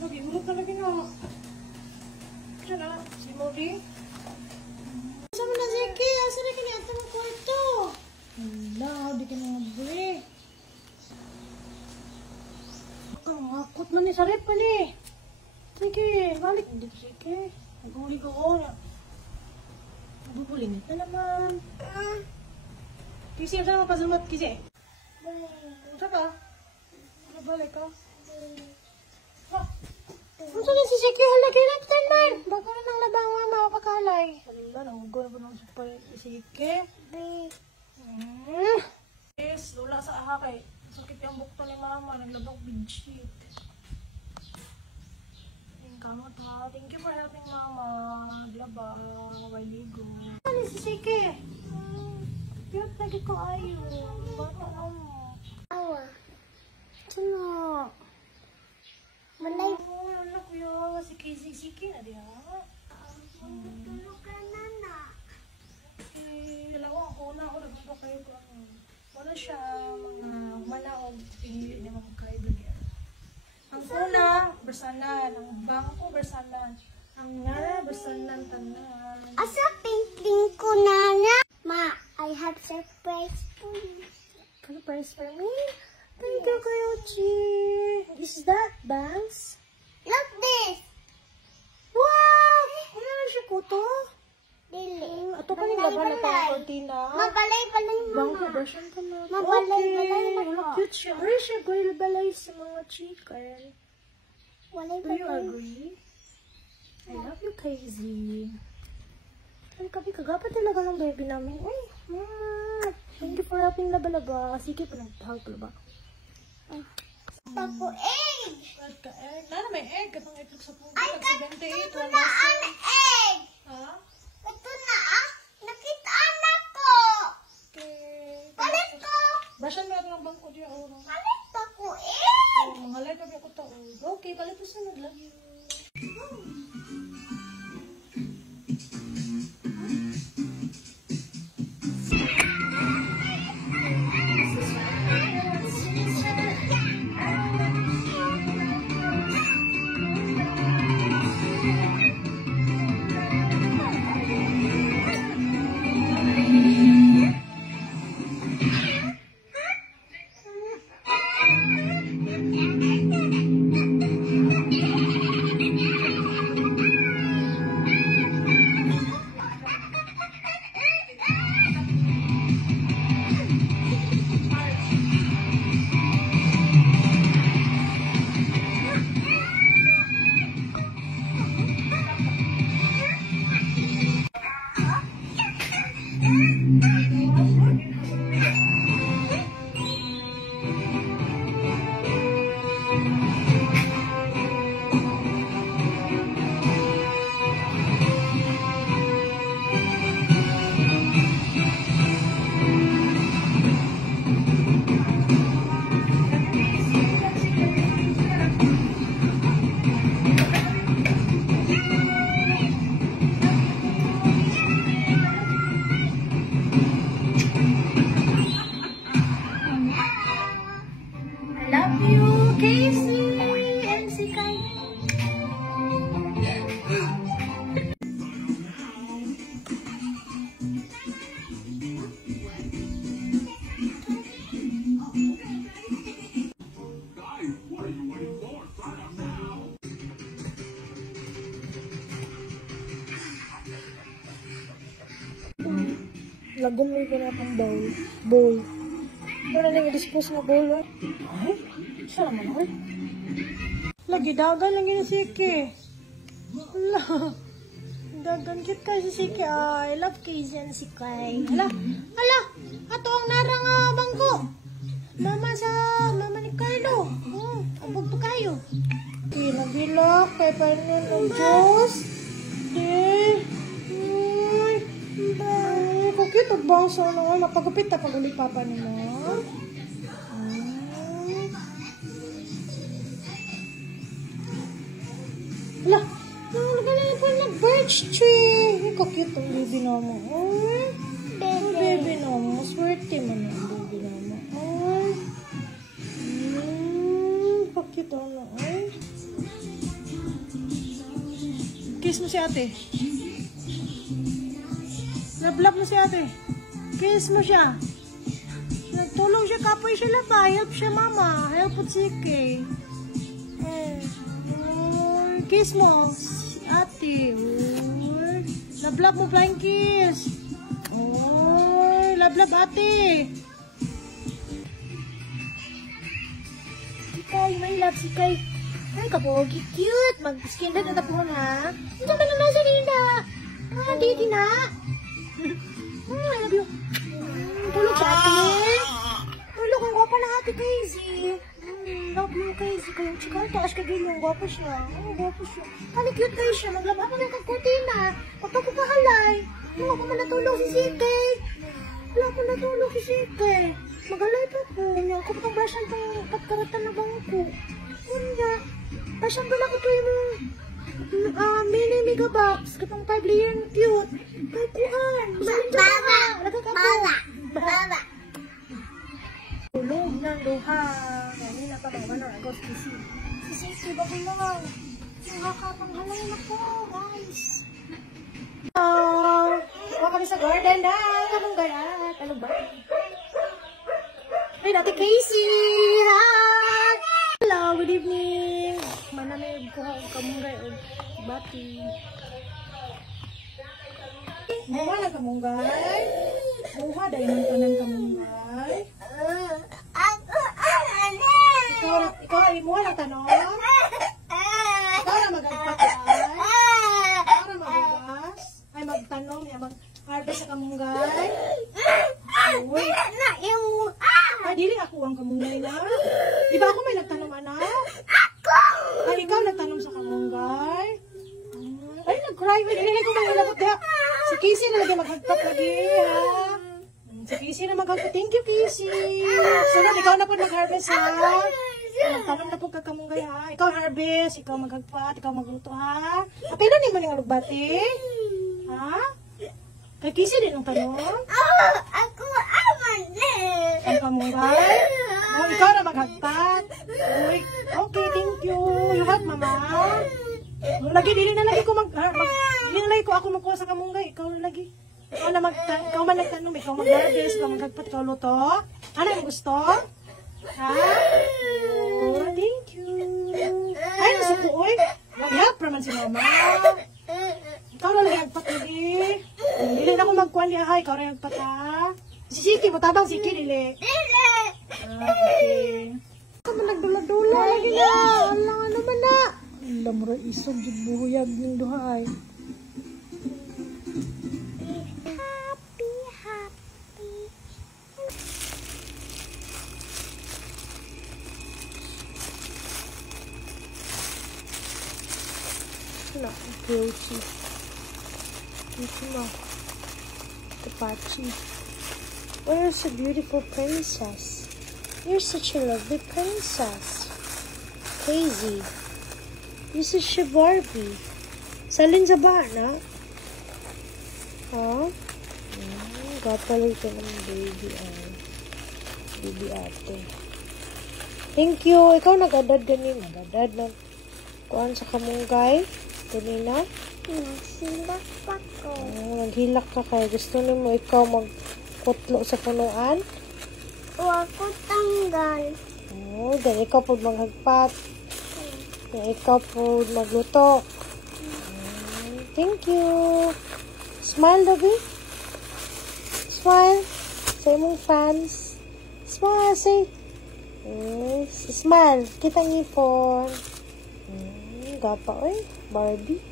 Lagi, urot na lagi na. Kaya na, si Mori. Asa mo na, Zeki? Asa na kiniyata mo kwarto? Wala, di ka na mabri. Akot na ni, sarip pa ni. Sige, balik. Hindi ko sige. Nag-uli ko ko. Bubulingit na naman. Kisi, saan mapasamat, Kisi? Saan ka? Balik ka? Ano saan si Siki? Hala, kinaptan man. Baka na nang labangan, makakalay. Hala, nangugo na ba ng super Siki? Yes, lula sa aha kay. Sakit yung bukto ni mama. Naglabak bedsheet. Kamot ha. Thank you for helping mama. Naglaba. Nawaligo. Ano si Siki? Cute lagi ko ayo. Bata na mo. Awa. Sino? Malay. Anak ko yung Siki na diya. Tulog ka na na. Dalawa ako na ako. Nagpunta kayo ko. Wala siya. Mga manaog. Pinili niya mga kayo lagi. Ang una, bersanan. Ang bangko, bersanan. Ang nara, bersanan, tanan. Asa pink ko nana? Ma, I have surprise for you. Surprise for me? Thank you, Koyochi. Is that bangs? Look this. Wow! Ano na siya ko to? Dili. Ito pa nila ba na pang kortina? Mabalay-balay mo. Bangko version ka na. Mabalay-balay mo. Wala cute siya. Wala siya balay sa mga chicken. Do you Walay-balay. agree? I love you, Casey. Ay, kami kagapa talaga ng baby namin. Ay, thank you for helping laba-laba. Sige pa nag-help laba. Papo egg. Egg. Nana, may egg. Katong itlog sa puno. Ay, Nag-78. ito na ang egg. Ha? Ito na ah. Nakita anak ko. Okay. Palit ko. Basan mo natin ang bangko diya. Palit ako egg. Mga like kami ako taon. Okay, palit mo sa nag-love you. Love you, Casey and si Kai. Lagom mo yung pang bowl. Ano na yung dispose na bowl? Ay, siya naman ako. Lagi dagan lagi na Siki. Hala. Dagan kit kay si Siki. I love Casey and si Kai. Hala. Ato ang narang bangko. Mama ni Carlo. Abog pa kayo. Okay, nabilak. Kay panin ng juice. Bakit ang bangso na napagupit na pagulit papa ni mo? Hala, nalagay na po nag-birch tree. Kakit ang baby na mo. Baby na mo. Swerte mo na ang baby na mo. Kakit ang na. Kiss mo si ate. Love mo si ate. Kiss mo siya. Nagtulong siya, kapoy siya labay. Help siya, mama. Help po si Kay. Kiss mo. Si ate. Love mo, flying kiss. Love ate. Si Kay, may love si Kay. Ay, kapogi, cute. Mag-skindat na tapon, ha? Ito ka naman sa Linda. Dito na. I love you. Tulog siya, ate. Tulog, ang gwapa na ate, Casey. Love you, Casey. Kayong chika, taas ka ganyan. Gwapa siya. Gwapa siya. Ano cute kayo siya. Maglaba pa ng kagkutina. Pagka ko kahalay. Wala ko man natulog si Sike. Wala ko natulog si Sike. Magalay pa po. Niya ako pa brushan itong pagkaratan na bangko. Niya. Brushan pala ko ito yung mini mega box. Katong 5 layer and cute. Pagkuhan. Baba. Baba. Tulog ng luha. Ganina pa bang ano. Agos kisi. Sisi ba kung lang. Nakakapanghalay na po, guys. Huwag kami sa garden na. Tanong gaya. Tanong ba? Ay, dati Casey. Hi. Hello, good evening. Manamig ko ang kamunggay o bati. Muha lang kamunggay. Muha dahil ng tanang kamunggay. Ikaw ay muha lang tanong. Ikaw na magagpatay. Ikaw na magagas. Ay magtanong niya mag-harvest sa kamunggay. Uy. Ay, dili ako ang kamunggay na. Di ba ako may nagtanong, anak? Ay, ikaw nagtanong sa kamunggay. Ay, nag-cry. Ay, dili ko mahilapot niya. Si Casey na lagi maghagpat lagi, ha? Si Casey na maghagpat. Thank you, Casey. Sunod, ikaw na po mag-harvest, ha? Nagtanong na po kamunggay, ha? Ikaw harvest, ikaw maghagpat, ikaw magluto, ha? Apela ni mo niyang alugbati? Ha? Kay Casey din ang tanong? Ako aman eh. Ang kamunggay? Oh, ikaw na maghagpat. Uy, okay, thank you. You help, mama. Lagi, dili na lagi ko dili na lagi ko ako magkuha sa kamunggay. Ikaw na lagi. Ikaw man nagtanong, ikaw mag-harvest, ikaw maghagpat, ikaw luto. Ano yung gusto? Ha? Oh, thank you. Ay, nasuko, uy. Mag-help naman si mama. Ikaw na lagi hagpat lagi. Dili na ako magkuha niya, ha? Ikaw na hagpat, ha? Si Siki, matabang Siki, dili. Okay. Ikaw man nagdula-dula lagi na. Ala nga naman na. Ala mo rin isog, buhuyag ng duhay. Happy. Wala, guilty. Guilty mo. Tapachi. Oh, you're so beautiful princess. You're such a lovely princess. Casey. You're such a Barbie. Salin sa ba, na? Ha? Gapalay ka ng baby, baby ate. Thank you. Ikaw nag-adad ganin. Nag-adad na. Kuhaan sa kamunggay. Kanina. Nagsilak ako. Naghilak ka kaya. Gusto mo ikaw magkutlo sa punuan? Huwag ko tanggal. Dahil ikaw po maghagpat. Dahil ikaw po magluto. Thank you. Smile, Dobby. Smile. Sa imong fans. Smile, say. Smile. Kita ngipon. Gapa, oy. Barbie.